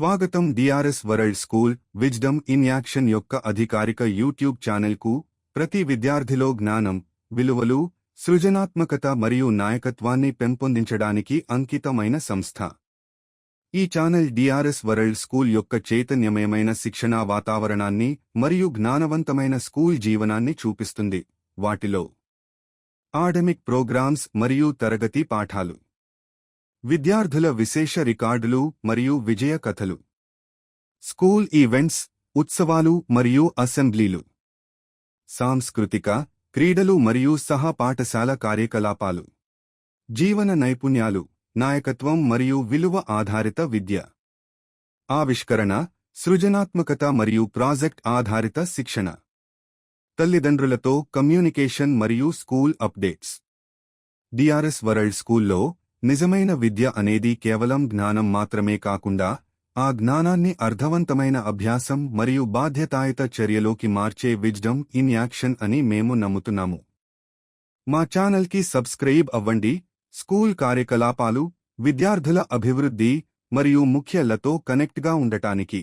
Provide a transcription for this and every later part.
స్వాగతం DRS world school wisdom in action యొక్క అధికారిక యూట్యూబ్ ఛానల్కు. ప్రతి విద్యార్థిలో జ్ఞానం, విలువలు, సృజనాత్మకత మరియు నాయకత్వాన్ని పెంపొందించడానికి అంకితమైన సంస్థ. ఈ ఛానల్ డిఆర్ఎస్ వరల్డ్ స్కూల్ యొక్క చైతన్యమయమైన శిక్షణా వాతావరణాన్ని మరియు జ్ఞానవంతమైన స్కూల్ జీవనాన్ని చూపిస్తుంది. వాటిలో అకాడమిక్ ప్రోగ్రామ్స్ మరియు తరగతి పాఠాలు, విద్యార్థుల విశేష రికార్డులు మరియు విజయ కథలు, స్కూల్ ఈవెంట్స్, ఉత్సవాలు మరియు అసెంబ్లీలు, సాంస్కృతిక, క్రీడలు మరియు సహపాఠశాల కార్యకలాపాలు, జీవన నైపుణ్యాలు, నాయకత్వం మరియు విలువ ఆధారిత విద్య, ఆవిష్కరణ, సృజనాత్మకత మరియు ప్రాజెక్ట్ ఆధారిత శిక్షణ, తల్లిదండ్రులతో కమ్యూనికేషన్ మరియు స్కూల్ అప్డేట్స్. డిఆర్ఎస్ వరల్డ్ స్కూల్లో నిజమైన విద్య అనేది కేవలం జ్ఞానం మాత్రమే కాకుండా, ఆ జ్ఞానాన్ని అర్థవంతమైన అభ్యాసం మరియు బాధ్యతాయుత చర్యలోకి మార్చే విజ్డమ్ ఇన్ యాక్షన్ అని మేము నమ్ముతున్నాము. మా ఛానల్కి సబ్స్క్రైబ్ అవ్వండి. స్కూల్ కార్యకలాపాలు, విద్యార్థుల అభివృద్ధి మరియు ముఖ్యులతో కనెక్ట్గా ఉండటానికి.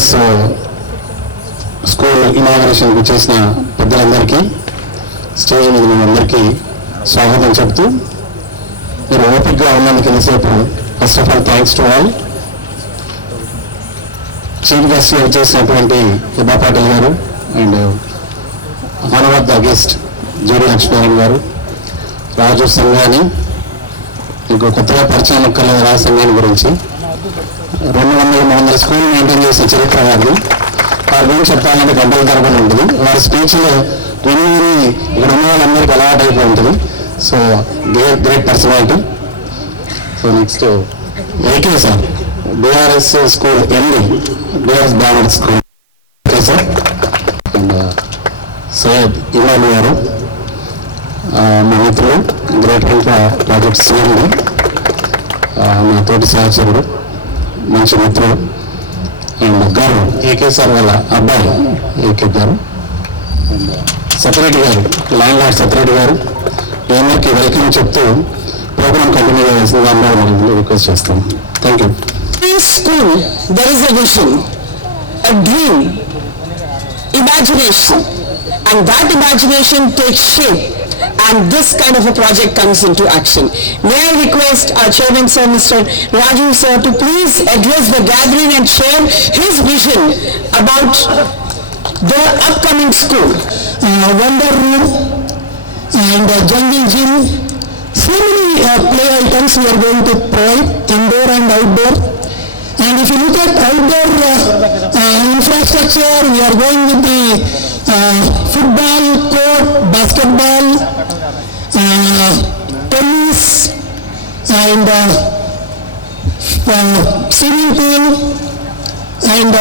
డిఆర్ఎస్ స్కూల్ ఇనాగరేషన్కి చేసిన పెద్దలందరికీ స్టేజ్ మీద అందరికీ స్వాగతం చెప్తూ మీరు ఓపిక్గా ఉన్నందుకు ఎంతసేపు first of all thanks to all. Chief guest చేసినటువంటి హిబా పాటిల్ గారు and honour of the guest జోడి లక్ష్మీనారాయణ గారు, రాజు సంఘాని, మీకు కొత్తగా పరిచయం ఒక్కర్లేదు రాజు సంఘాని గురించి. 200-300 స్కూల్ మెయింటైన్ చేసిన చరిత్ర వారిది. వారి గురించి చెప్పాలంటే గంటల తరబడి ఉంటుంది. వారి స్పీచ్లో విని ఇక్కడ ఉన్న వాళ్ళందరికీ అలవాటు అయిపోయి ఉంటుంది. So great personality. So next AK sir, DRS school MD, DRS Brahman school okay sir. And Syed Imam గారు, మా మిత్రులు గ్రేట్ హెల్త్ ప్రాజెక్ట్ సీఎండి, మా తోటి సహచరుడు, మంచి మిత్రుడు. అండ్ గారు ఏకే సార్ వాళ్ళ అబ్బాయి ఏకే గారు. అండ్ సత్యరెడ్డి గారు, ల్యాండ్ లార్డ్ సత్యరెడ్డి గారు, అందరికీ వెల్కమ్ చెప్తూ ప్రోగ్రామ్ కంటిన్యూ చేయాల్సిందిగా మనం రిక్వెస్ట్ చేస్తాం. Thank you. In school, there is a vision, a dream, imagination, and that imagination takes shape, and this kind of a project comes into action. May I request our chairman, sir, Mr. Raju, sir, to please address the gathering and share his vision about the upcoming school. Wonder room and jungle gym, so many play items we are going to provide, indoor and outdoor. And if you look at outdoor infrastructure, we are going with the football court, basketball, tennis, and swimming pool, and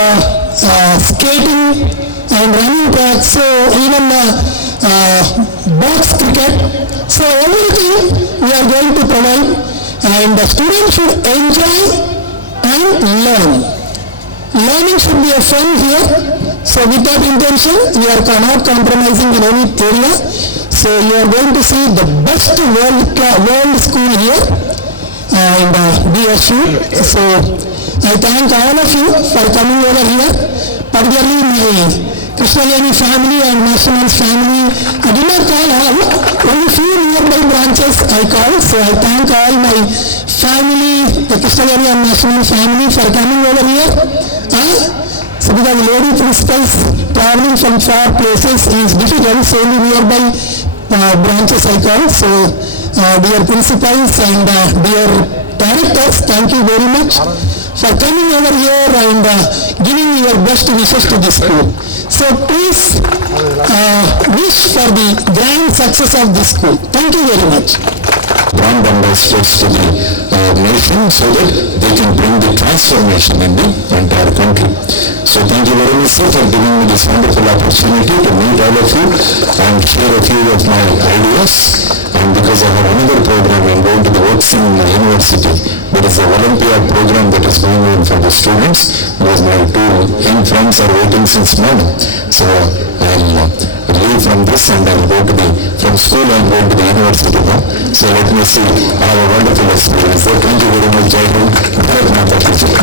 skating and running track. So even box cricket. So everything we are going to provide, and the students should enjoy and learn. Learning should be a fun here. So with that intention, we are not compromising in any area. So you are going to see the best world school here, and be assured. So I thank all of you for coming over here, particularly my Krishnaleni family and Masterman's family. I did not call all, only few nearby branches I called. So I thank all my family, the Krishnaleni and Masterman family, for coming over here. So because lady principals traveling from far places is difficult, so only nearby branches I call. So dear principals and dear directors, thank you very much for coming over here and giving your best wishes to the school. So please wish for the grand success of this school. Thank you very much. Brand ambassadors to the nation so that they can bring the transformation in the entire country. So thank you very much, sir, for giving me this wonderful opportunity to meet all of you and share a few of my ideas. And because I have another program, I'm going to the works in university. There is a Olympiad program that is going on for the students, because my two young friends are waiting since morning. So I'll leave from this and I'll go to from school I'm going to the university now. So let me see, I have a wonderful experience. So thank you very much, Jai Hind, Bharat Mata Ki Jai.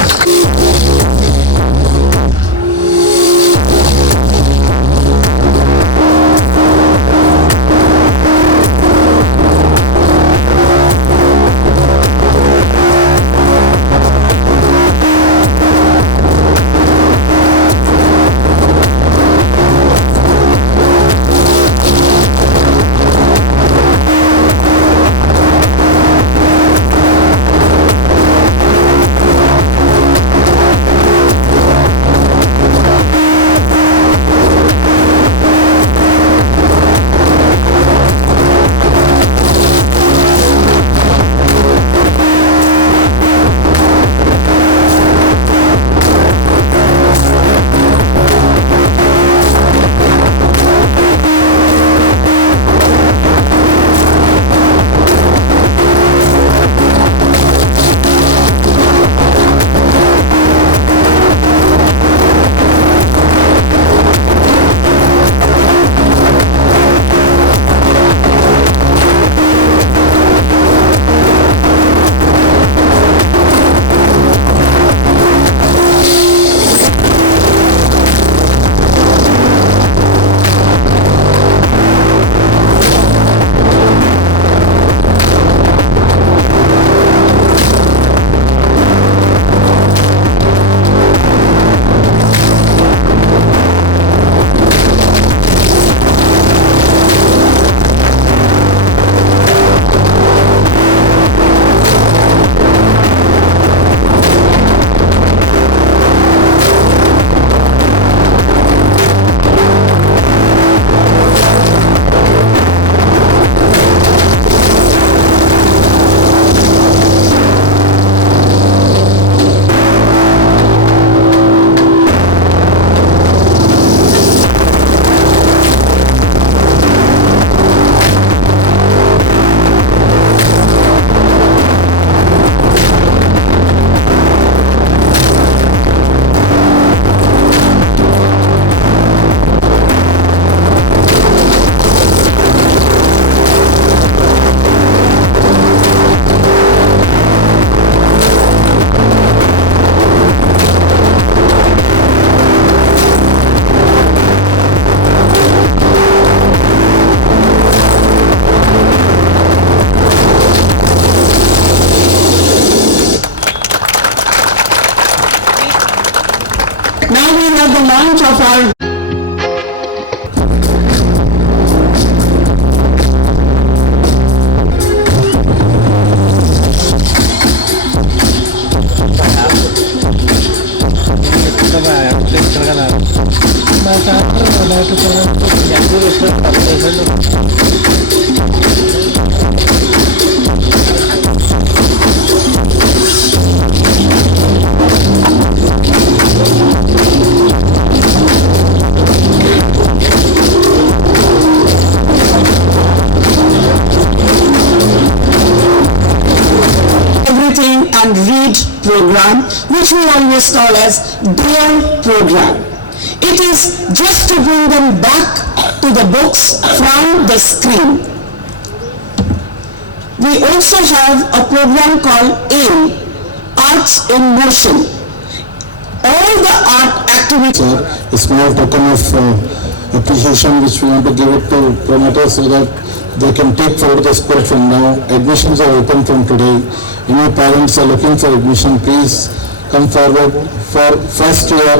And read program, which we always call as DEAR program. It is just to bring them back to the books from the screen. We also have a program called AIM, Arts in Motion. All the art activities. A small token of appreciation which we want to give it to promoters so that they can take forward the school from now. Admissions are open from today. Parents are looking for admission. Please come forward. For first year,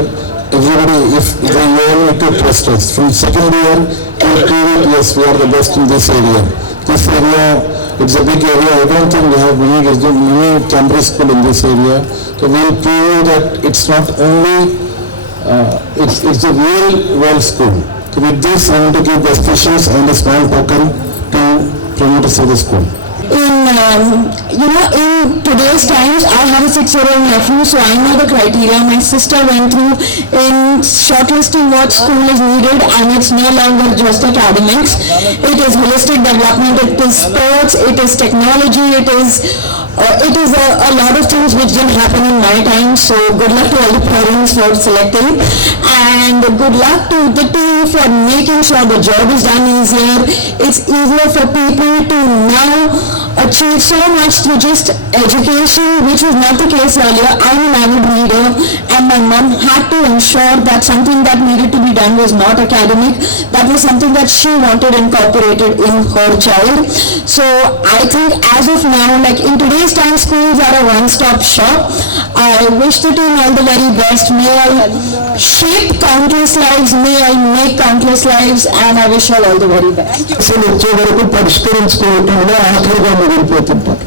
everybody, if they all need to trust us. From second year, we'll prove it, yes, we are the best in this area. This area, it's a big area. I don't think we have many Cambridge school in this area. So we'll prove that it's not only, it's a real world school. So with this, I want to give the specials and a small token to promoters of the school. In today's times, I have a 6-year-old nephew, so I know the criteria. My sister went through in shortlisting what school is needed, and it's no longer just academics. It is holistic development, it is sports, it is technology, it is a lot of things which didn't happen in my time. So good luck to all the parents for selecting, and good luck to the team for making sure the job is done easier. It's easier for people to now achieve so much through just education, which was not the case earlier. I'm an avid reader, and my mom had to ensure that something that needed to be done was not academic. That was something that she wanted incorporated in her child. So I think as of now, like in today's time, schools are a one-stop shop. I wish the team all the very best. May I shape countless lives, may I make countless lives, and I wish you all the very best. మిగిలిపోతుంటారు.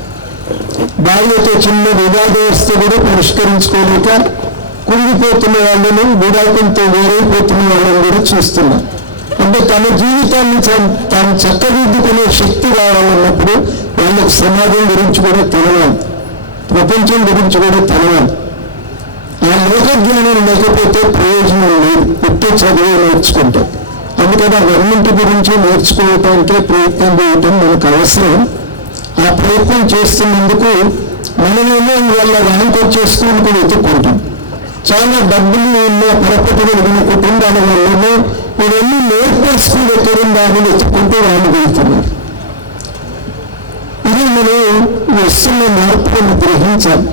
భార్యతో చిన్న వివాదం వస్తే కూడా పరిష్కరించుకోలేక కుంగిపోతున్న వాళ్ళని విడాకులతో వేరైపోతున్న వాళ్ళని కూడా చూస్తున్నాం. అంటే తన జీవితాన్ని తాను చక్కదిద్దుకునే శక్తి రావాలన్నప్పుడు వాళ్ళకి సమాజం గురించి కూడా తెలవాలి, ప్రపంచం గురించి కూడా తెలవాలి. ఆ లోకజ్ఞానం లేకపోతే ప్రయోజనం లేదు, పుట్టే చదువు నేర్చుకుంటాం. అందుకని అవన్నింటి గురించి నేర్చుకోవటానికే ప్రయత్నం చేయటం మనకు అవసరం. ఆ ప్రయత్నం చేస్తున్నందుకు మనమేమో ఇవాళ ర్యాంక్ వచ్చే స్కూల్కి వెతుక్కుంటాం. చాలా డబ్బులు ఉన్న పరపతి కలిగిన కుటుంబాల వల్లనే ఇవన్నీ నేర్పే స్కూల్ ఎక్కడుందా అని వెతుక్కుంటూ వాళ్ళు వెళ్తున్నారు. ఇది మనం వస్తున్న మార్పులను గ్రహించాలి.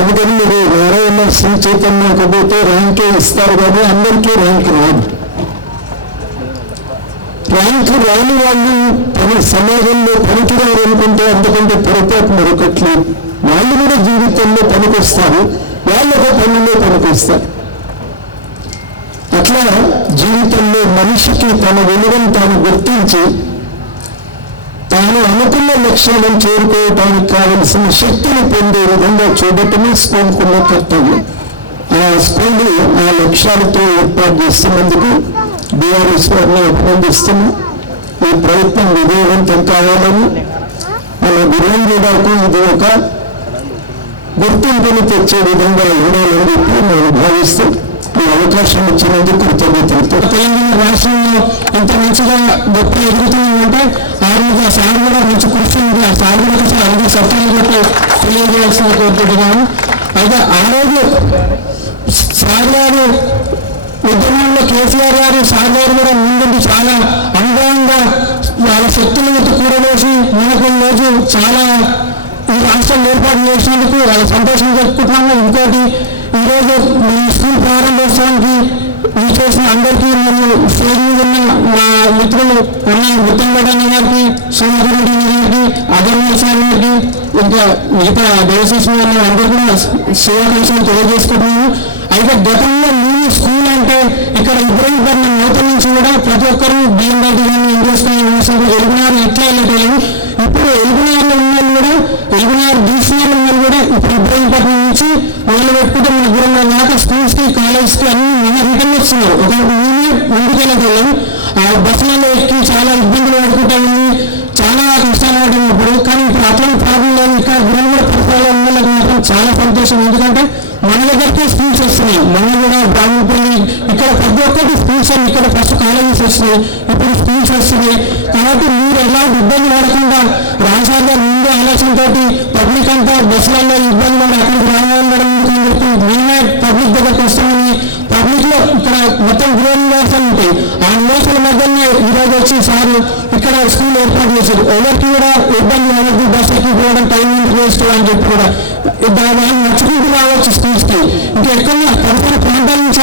అందుకని మీరు ఎవరైనా శ్రీ చైతన్యకపోతే ర్యాంకే ఇస్తారు, కానీ అందరికీ ర్యాంక్ రాదు. ర్యాంకు రాని వాళ్ళు సమాజంలో పనికిరారు అనుకుంటే అంతకంటే పొరపాటు మరొకట్లేదు. వాళ్ళు కూడా జీవితంలో పనికొస్తారు, వాళ్ళు ఒక పనిలో పనికొస్తారు. అట్లా జీవితంలో మనిషికి తన విలువను తాను గుర్తించి తాను అనుకున్న లక్ష్యాలను చేరుకోవటానికి కావలసిన శక్తిని పొందే విధంగా చూడటమే స్కూల్కున్న కర్తవ్యం. ఆ స్కూల్ ఆ లక్ష్యాలతో ఏర్పాటు చేస్తున్నందుకు బీఆర్ఎస్ వారిని అభినందిస్తున్నాం. ఈ ప్రయత్నం విజయవంతం కావాలని మన వీరంజీవాకు ఇది ఒక గుర్తింపుని తెచ్చే విధంగా ఉండాలని చెప్పి నేను భావిస్తూ ఈ అవకాశం ఇచ్చినందుకు కృతజ్ఞతలతో. తెలంగాణ రాష్ట్రంలో ఇంత మంచిగా గొప్ప ఎదుగుతుందంటే ఆరుగా సార్ కూడా మంచి కూర్చుంది. ఆ సార్ కూడా అందరూ సత్యాన్ని తెలియజేయాల్సిన కోరుకుంటున్నాను. అయితే ఆ రోజు సార్ గారు ఉద్యమంలో కేసీఆర్ గారు సార్ గారు కూడా ముందుండి చాలా అనుభవంగా వాళ్ళ శక్తులను కూరవేసి మనకు రోజు చాలా ఈ రాష్ట్రం ఏర్పాటు చేసినందుకు వాళ్ళ సంతోషం జరుపుకుంటున్నాము. ఇంకోటి ఈరోజు మీ స్కూల్ ప్రారంభోత్సవానికి చేసిన అందరికీ మరియు స్టేజ్ మీద ఉన్న మా మిత్రులు ముత్తంగడని గారికి, సోమరెడ్డి గారికి, అగర్వాల్ సార్ గారికి, ఇంకా మిగతా దయచేసిన అందరూ కూడా శుభాకాంక్షలు తెలియజేసుకుంటున్నాము. అయితే గతంలో మేము స్కూల్ అంటే ఇక్కడ ఇబ్రహీంపట్నం నూతన నుంచి కూడా ప్రతి ఒక్కరూ బిఎంఆర్టీ కానీ ఇంగ్లీష్ ఎలుగునారు ఎట్లా వెళ్ళటం. ఇప్పుడు ఎలుగునారులో ఉన్న కూడా ఎలుగునారు డీసీఆర్ ఉన్న కూడా ఇప్పుడు ఇబ్రహీంపట్నం నుంచి మొదలు పెట్టుకుంటే మన దూరంలో దాకా స్కూల్స్కి కాలేజ్కి అన్ని రిటర్న్ వస్తున్నారు. ఒక ముందుకెళ్ళగలం. ఆ బస్సులలో ఎక్కి చాలా ఇబ్బందులు పడుకుంటా ఉంది, చాలా కష్టాలు పడినప్పుడు. కానీ ఇప్పుడు అట్లాంటి ప్రాబ్లం లేదు. ఇక్కడ గురువుల పరిసరాలు ఉండలేదు మాత్రం చాలా సంతోషం. ఎందుకంటే మన దగ్గరికి స్కూల్స్ వస్తున్నాయి, మనం కూడా బ్రాహ్మణపల్లి ఇక్కడ ప్రతి ఒక్కటి స్కూల్స్ అని, ఇక్కడ ఫస్ట్ కాలేజెస్ వస్తున్నాయి, ఇప్పుడు స్కూల్స్ వస్తున్నాయి. కాబట్టి మీరు ఎలాంటి ఇబ్బంది పడకుండా రాజాగా ముందు ఆలోచనతో పబ్లిక్ అంతా బస్సులలో ఇబ్బంది పడి అక్కడికి రావాలని చెప్పి మేమే పబ్లిక్ దగ్గరకు వస్తామని, పబ్లిక్ లో ఇక్కడ మొత్తం గృహ నివాసాలు ఉంటాయి. ఆ నివాసాల మధ్యనే ఈరోజు వచ్చి సార్ ఇక్కడ స్కూల్ ఏర్పాటు చేశారు. ఎవరికి కూడా ఇబ్బంది అనేది బస్ ఎక్కి పోవడం టైం వేస్ట్ అని చెప్పి కూడా దాన్ని నచ్చుకుంటూ రావచ్చు స్కూల్స్ కి. ఇంకా ఎక్కడ పరిసర ప్రాంతాల నుంచి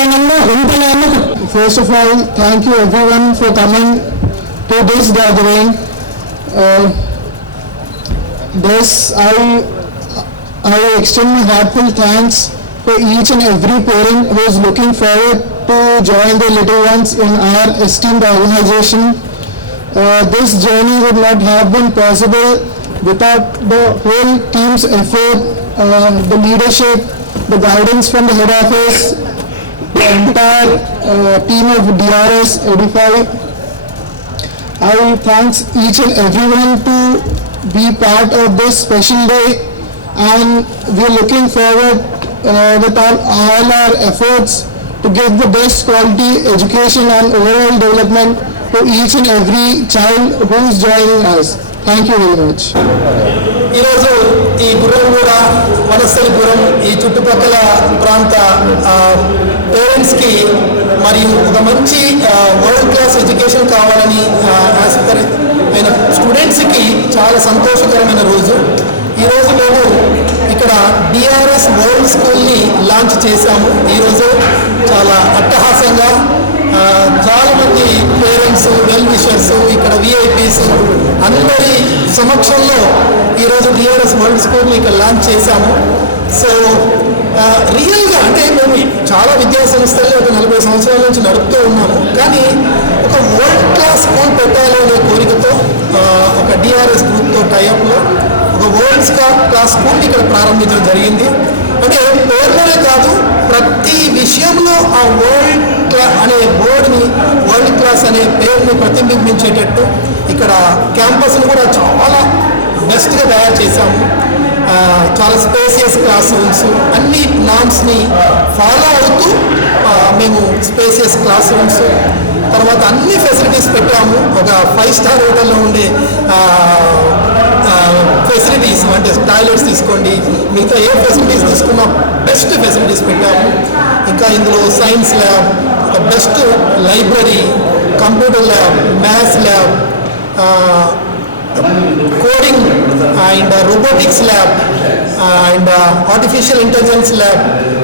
ఉంటలేమో. First of all, thank you everyone for coming to this gathering. I extend my heartfelt thanks for each and every parent who is looking forward to join their little ones in our esteemed organization. This journey would not have been possible without the whole team's effort, the leadership, the guidance from the head office, the entire team of DRS Edify. I thank each and everyone to be part of this special day, and we are looking forward with all our efforts to give the best quality education and overall development to each and every child who is joining us. Thank you very much. ఈరోజు ఈ గుర్రంగూడ, వనస్థలిపురం, ఈ చుట్టుపక్కల ప్రాంత పేరెంట్స్కి మరియు ఒక మంచి world class education కావాలని అయిన స్టూడెంట్స్కి చాలా సంతోషకరమైన రోజు. ఈరోజు మేము ఇక్కడ డిఆర్ఎస్ వరల్డ్ స్కూల్ని లాంచ్ చేశాము. ఈరోజు చాలా అట్టహాసంగా చాలామంది పేరెంట్స్, వెల్ విషర్స్, ఇక్కడ విఐపీస్ అందరి సమక్షంలో ఈరోజు డిఆర్ఎస్ వరల్డ్ స్కూల్ని ఇక్కడ లాంచ్ చేశాము. సో రియల్గా అంటే మేము చాలా విద్యా సంస్థల్లో ఒక 40 సంవత్సరాల నుంచి నడుపుతూ ఉన్నాము. కానీ ఒక వరల్డ్ క్లాస్ స్కూల్ పెట్టాలనే కోరికతో ఒక డిఆర్ఎస్ గ్రూప్తో టైఅప్లో ఒక వరల్డ్ క్లాస్ స్కూల్ని ఇక్కడ ప్రారంభించడం జరిగింది. అంటే పేర్లోనే కాదు, ప్రతి విషయంలో ఆ వరల్డ్ అనే బోర్డుని, వరల్డ్ క్లాస్ అనే పేరుని ప్రతిబింబించేటట్టు ఇక్కడ క్యాంపస్ని కూడా చాలా బెస్ట్గా తయారు చేశాము. చాలా స్పేసియస్ క్లాస్ రూమ్స్, అన్ని నామ్స్ని ఫాలో అవుతూ మేము స్పేసియస్ క్లాస్ రూమ్స్, తర్వాత అన్ని ఫెసిలిటీస్ పెట్టాము. ఒక 5 స్టార్ హోటల్లో ఉండే ఫెసిలిటీస్ అంటే టాయిలెట్స్ తీసుకోండి, మిగతా ఏ ఫెసిలిటీస్ తీసుకున్నా బెస్ట్ ఫెసిలిటీస్ పెట్టాము. ఇంకా ఇందులో సైన్స్ ల్యాబ్, ఒక best library, computer lab, maths lab, coding and robotics lab and artificial intelligence lab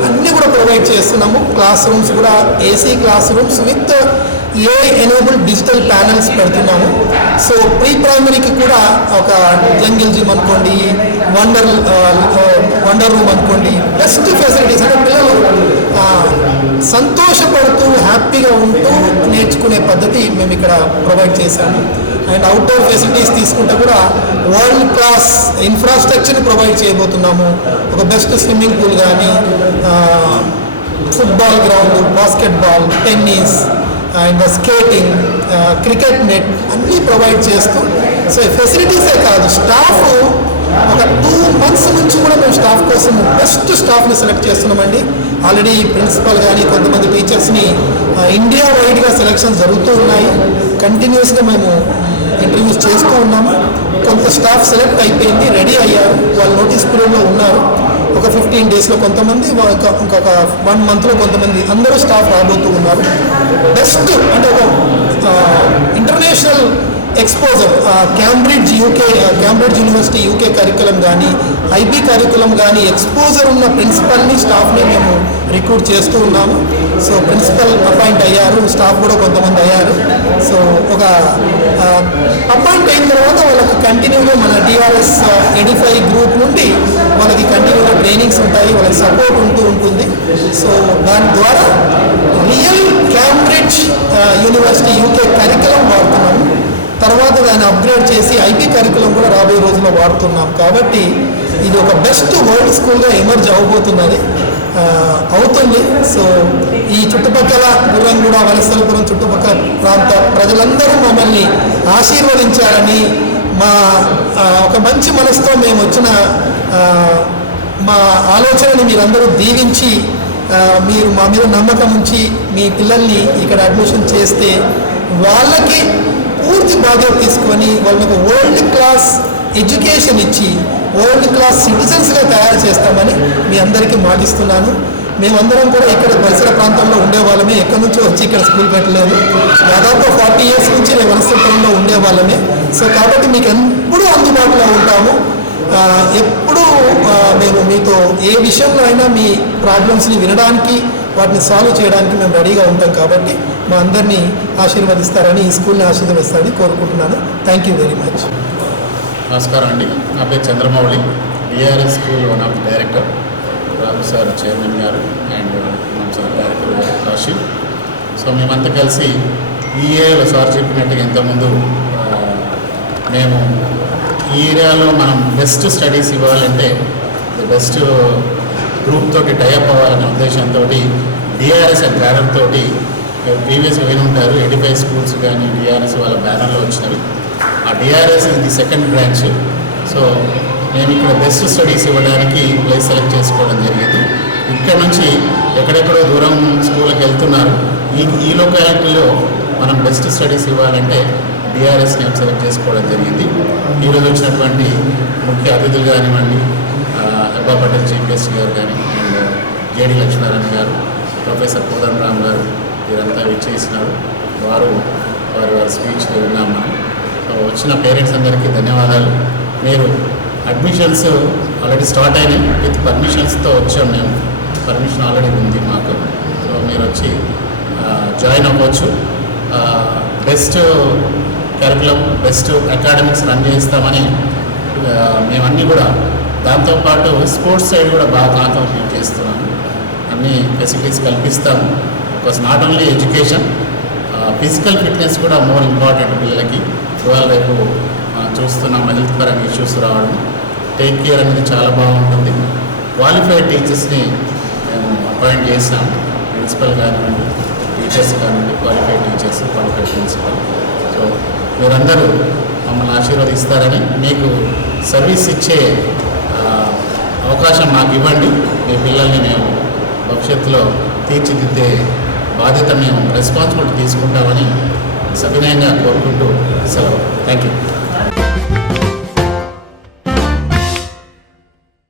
అన్నీ కూడా ప్రొవైడ్ చేస్తున్నాము. క్లాస్ రూమ్స్ కూడా AC class rooms with AI enabled digital panels పెడుతున్నాము. సో ప్రీ ప్రైమరీకి కూడా ఒక జంగిల్ జిమ్ అనుకోండి, wonder room అనుకోండి, best facilities. అంటే పిల్లలు సంతోషపడుతూ హ్యాపీగా ఉంటూ నేర్చుకునే పద్ధతి మేము ఇక్కడ ప్రొవైడ్ చేశాము. అండ్ అవుట్డోర్ ఫెసిలిటీస్ తీసుకుంటే కూడా వరల్డ్ క్లాస్ ఇన్ఫ్రాస్ట్రక్చర్ని ప్రొవైడ్ చేయబోతున్నాము. ఒక బెస్ట్ స్విమ్మింగ్ పూల్ కానీ, football ground, basketball, tennis and skating, cricket net అన్నీ ప్రొవైడ్ చేస్తూ, సో ఫెసిలిటీసే కాదు, స్టాఫ్ ఒక 2 months నుంచి కూడా మేము స్టాఫ్ కోసం బెస్ట్ స్టాఫ్ని సెలెక్ట్ చేస్తున్నామండి. ఆల్రెడీ ప్రిన్సిపల్ కానీ కొంతమంది టీచర్స్ని ఇండియా వైడ్గా సెలెక్షన్ జరుగుతూ ఉన్నాయి. కంటిన్యూస్గా మేము ఇంటర్వ్యూస్ చేస్తూ ఉన్నాము. కొంత స్టాఫ్ సెలెక్ట్ అయిపోయింది, రెడీ అయ్యారు, వాళ్ళు నోటీస్ పీరియడ్లో ఉన్నారు. ఒక 15 daysలో కొంతమంది, ఇంకొక 1 monthలో కొంతమంది, అందరూ స్టాఫ్ రాబోతూ ఉన్నారు. బెస్ట్ అంటే ఒక international exposure, Cambridge university UK curriculum కానీ, ఐబీ కరికులం కానీ ఎక్స్పోజర్ ఉన్న ప్రిన్సిపల్ని, స్టాఫ్ని మేము రిక్రూట్ చేస్తూ ఉన్నాము. సో ప్రిన్సిపల్ అపాయింట్ అయ్యారు, స్టాఫ్ కూడా కొంతమంది అయ్యారు. సో ఒక అపాయింట్ అయిన తర్వాత వాళ్ళకి కంటిన్యూగా మన డిఆర్ఎస్ ఎడిఫై గ్రూప్ నుండి వాళ్ళకి కంటిన్యూగా ట్రైనింగ్స్ ఉంటాయి, వాళ్ళకి సపోర్ట్ ఉంటుంది. సో దాని ద్వారా real Cambridge university UK curriculum వాడుతున్నాము. తర్వాత దాన్ని అప్గ్రేడ్ చేసి ఐపీ కరికులం కూడా రాబోయే రోజుల్లో వాడుతున్నాం. కాబట్టి ఇది ఒక బెస్ట్ వరల్డ్ స్కూల్గా ఎమర్జ్ అవుతుంది. సో ఈ చుట్టుపక్కల గుర్రంగూడ వలసలపురం చుట్టుపక్కల ప్రాంత ప్రజలందరూ మమ్మల్ని ఆశీర్వదించాలని ఒక మంచి మనసుతో మేము వచ్చిన మా ఆలోచనని మీరందరూ దీవించి మీరు మా మీద నమ్మకం ఉంచి మీ పిల్లల్ని ఇక్కడ అడ్మిషన్ చేస్తే వాళ్ళకి పూర్తి బాధ్యత తీసుకొని వాళ్ళకి వరల్డ్ క్లాస్ ఎడ్యుకేషన్ ఇచ్చి వరల్డ్ క్లాస్ సిటిజన్స్గా తయారు చేస్తామని మీ అందరికీ మాటిస్తున్నాను. మేమందరం కూడా ఇక్కడ పరిసర ప్రాంతంలో ఉండేవాళ్ళమే, ఎక్కడి నుంచో వచ్చి ఇక్కడ స్కూల్ పెట్టలేదు. దాదాపు 40 years నుంచి నేను వలసపురంలో ఉండేవాళ్ళమే. సో కాబట్టి మీకు ఎప్పుడూ అందుబాటులో ఉంటాము. ఎప్పుడూ మేము మీతో ఏ విషయంలో అయినా మీ ప్రాబ్లమ్స్ని వినడానికి వాటిని సాల్వ్ చేయడానికి మేము రెడీగా ఉంటాం. కాబట్టి మా అందరినీ ఆశీర్వదిస్తారని, ఈ స్కూల్ని ఆశీర్వదిస్తారని కోరుకుంటున్నాను. Thank you very much. నమస్కారం అండి. నా పేరు Chandramouli, DRS school one of director. Raju sir chairman గారు అండ్ మన సార్ డైరెక్టర్ కాశీ. సో మేమంతా కలిసి ఈ ఏరియాలో సార్ చెప్పినట్టుగా ఇంతకుముందు మేము ఈ ఏరియాలో మనం బెస్ట్ స్టడీస్ ఇవ్వాలంటే బెస్ట్ గ్రూప్ తోటి టైఅప్ అవ్వాలనే ఉద్దేశంతో డిఆర్ఎస్ అండ్ బ్యానర్ తోటి ప్రీవియస్గా విని ఉంటారు. 85 స్కూల్స్ కానీ డిఆర్ఎస్ వాళ్ళ బ్యానర్లో వచ్చినవి. ఆ డిఆర్ఎస్ ఇది సెకండ్ బ్రాంచ్. సో మేము ఇక్కడ బెస్ట్ స్టడీస్ ఇవ్వడానికి ప్లేస్ సెలెక్ట్ చేసుకోవడం జరిగింది. ఇక్కడ నుంచి ఎక్కడెక్కడో దూరం స్కూల్కి వెళ్తున్నారు. ఈ లొకాలిటీలో మనం బెస్ట్ స్టడీస్ ఇవ్వాలంటే డిఆర్ఎస్ నేను సెలెక్ట్ చేసుకోవడం జరిగింది. ఈరోజు వచ్చినటువంటి ముఖ్య అతిథులు కానివ్వండి, అబ్బా పటేల్ జీపీఎస్ గారు కానీ అండ్ జేడి లక్ష్మీనారాయణ గారు, ప్రొఫెసర్ కోదండ రామ్ గారు వీరంతా విచ్చేసినారు. వారి స్పీచ్ విన్నాం మనం. సో వచ్చిన పేరెంట్స్ అందరికీ ధన్యవాదాలు. మీరు అడ్మిషన్స్ ఆల్రెడీ స్టార్ట్ అయినాయి, విత్ పర్మిషన్స్తో వచ్చాం మేము. పర్మిషన్ ఆల్రెడీ ఉంది మాకు. సో మీరు వచ్చి జాయిన్ అవ్వచ్చు. Best curriculum, best academics run చేస్తామని మేమన్నీ కూడా, దాంతోపాటు స్పోర్ట్స్ సైడ్ కూడా బాగా కాన్సన్ట్రేట్ చేస్తున్నాము. అన్ని ఫెసిలిటీస్ కల్పిస్తాము. Because not only education, physical fitness కూడా మోర్ ఇంపార్టెంట్ పిల్లలకి. ఇవాళ రేపు చూస్తున్నాం హెల్త్ పరంగా ఇష్యూస్ రావడం. టేక్ కేర్ అనేది చాలా బాగుంటుంది. క్వాలిఫైడ్ టీచర్స్ని మేము అపాయింట్ చేసాం. ప్రిన్సిపల్ కానివ్వండి, టీచర్స్ కానివ్వండి, qualified teachers, qualified principal. So మీరందరూ మమ్మల్ని ఆశీర్వదిస్తారని, మీకు సర్వీస్ ఇచ్చే అవకాశం మాకు ఇవ్వండి. మీ పిల్లల్ని మేము భవిష్యత్తులో తీర్చిదిద్దే బాధ్యత, మేము రెస్పాన్సిబిలిటీ తీసుకుంటామని సవినయంగా కోరుకుంటూ సెలవు. Thank you.